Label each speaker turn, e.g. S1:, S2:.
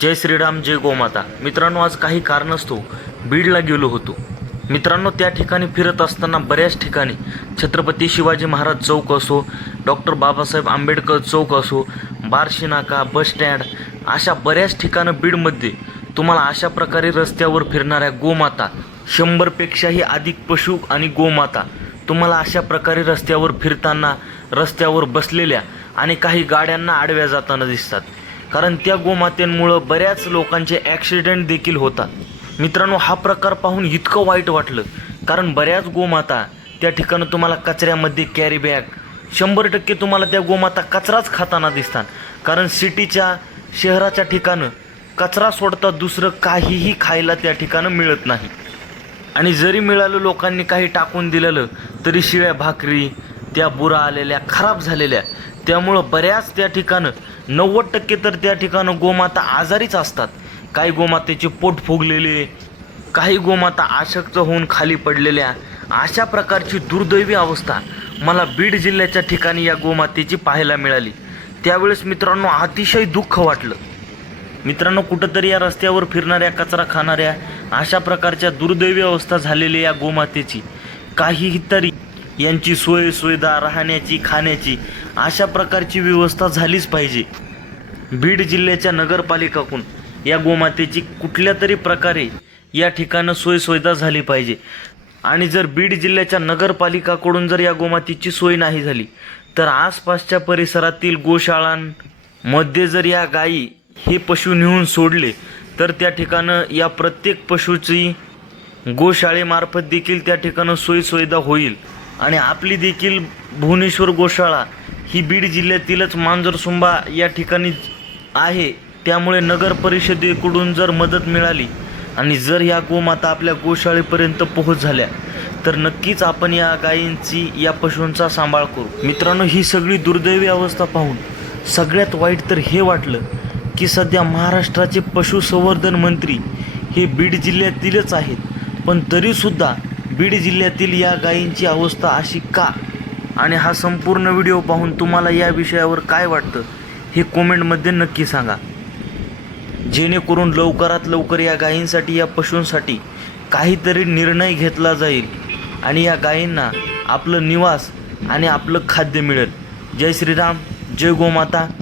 S1: जय श्रीराम जय गोमाता. मित्रांनो आज काही कारणास्तव बीडला गेलो होतो. मित्रांनो त्या ठिकाणी फिरत असताना बऱ्याच ठिकाणी छत्रपती शिवाजी महाराज चौक असो डॉक्टर बाबासाहेब आंबेडकर चौक असो बार्शी नाका बस स्टँड अशा बऱ्याच ठिकाणं बीडमध्ये तुम्हाला अशा प्रकारे रस्त्यावर फिरणाऱ्या गोमाता शंभरपेक्षाही अधिक पशु आणि गोमाता तुम्हाला अशा प्रकारे रस्त्यावर फिरताना रस्त्यावर बसलेल्या आणि काही गाड्यांना आडव्या जाताना दिसतात. कारण त्या गोमातेंमुळं बऱ्याच लोकांचे ॲक्सिडेंट देखील होतात. मित्रांनो हा प्रकार पाहून इतकं वाईट वाटलं. कारण बऱ्याच गोमाता त्या ठिकाणी तुम्हाला कचऱ्यामध्ये कॅरी बॅग शंभर टक्के तुम्हाला त्या गोमाता कचराच खाताना दिसतात. कारण सिटीच्या शहराच्या ठिकाणं कचरा सोडता दुसरं काहीही खायला त्या ठिकाणं मिळत नाही. आणि जरी मिळालं लोकांनी काही टाकून दिलेलं तरी शिळ्या भाकरी त्या बुरा आलेल्या खराब झालेल्या त्यामुळं बऱ्याच त्या ठिकाणं नव्वद टक्के तर त्या ठिकाणं गोमाता आजारीच असतात. काही गोमातेचे पोट फुगलेले काही गोमाता आशक्त होऊन खाली पडलेल्या अशा प्रकारची दुर्दैवी अवस्था मला बीड जिल्ह्याच्या ठिकाणी या गोमातेची पाहायला मिळाली. त्यावेळेस मित्रांनो अतिशय दुःख वाटलं. मित्रांनो कुठंतरी या रस्त्यावर फिरणाऱ्या कचरा खाणाऱ्या अशा प्रकारच्या दुर्दैवी अवस्था झालेल्या या गोमातेची. काहीही तरी यांची सोय सुविधा राहण्याची खाण्याची अशा प्रकारची व्यवस्था झालीच पाहिजे. बीड जिल्ह्याच्या नगरपालिकाकडून या गोमातेची कुठल्या तरी प्रकारे या ठिकाणं सोयसुविधा झाली पाहिजे. आणि जर बीड जिल्ह्याच्या नगरपालिकाकडून जर या गोमातेची सोय नाही झाली तर आसपासच्या परिसरातील गोशाळांमध्ये जर या गायी हे पशु नेऊन सोडले तर त्या ठिकाणं या प्रत्येक पशुची गोशाळेमार्फत देखील त्या ठिकाणं सोयीसुविधा होईल. आणि आपली देखील भुवनेश्वर गोशाळा ही बीड जिल्ह्यातीलच मांजरसुंबा या ठिकाणी आहे. त्यामुळे नगर परिषदेकडून जर मदत मिळाली आणि जर या गोमाता आपल्या गोशाळेपर्यंत पोहोच झाल्या तर नक्कीच आपण या गायींची या पशूंचा सांभाळ करू. मित्रांनो ही सगळी दुर्दैवी अवस्था पाहून सगळ्यात वाईट तर हे वाटलं की सध्या महाराष्ट्राचे पशुसंवर्धन मंत्री हे बीड जिल्ह्यातीलच आहेत. पण तरीसुद्धा बीड जिल्ह्यातील या गायींची अवस्था अशी का? आणि हा संपूर्ण व्हिडिओ पाहून तुम्हाला या विषयावर काय वाटतं हे कॉमेंटमध्ये नक्की सांगा. जेणेकरून लवकरात लवकर या गायींसाठी या पशूंसाठी काहीतरी निर्णय घेतला जाईल आणि या गायींना आपलं निवास आणि आपलं खाद्य मिळेल. जय श्रीराम जय गोमाता.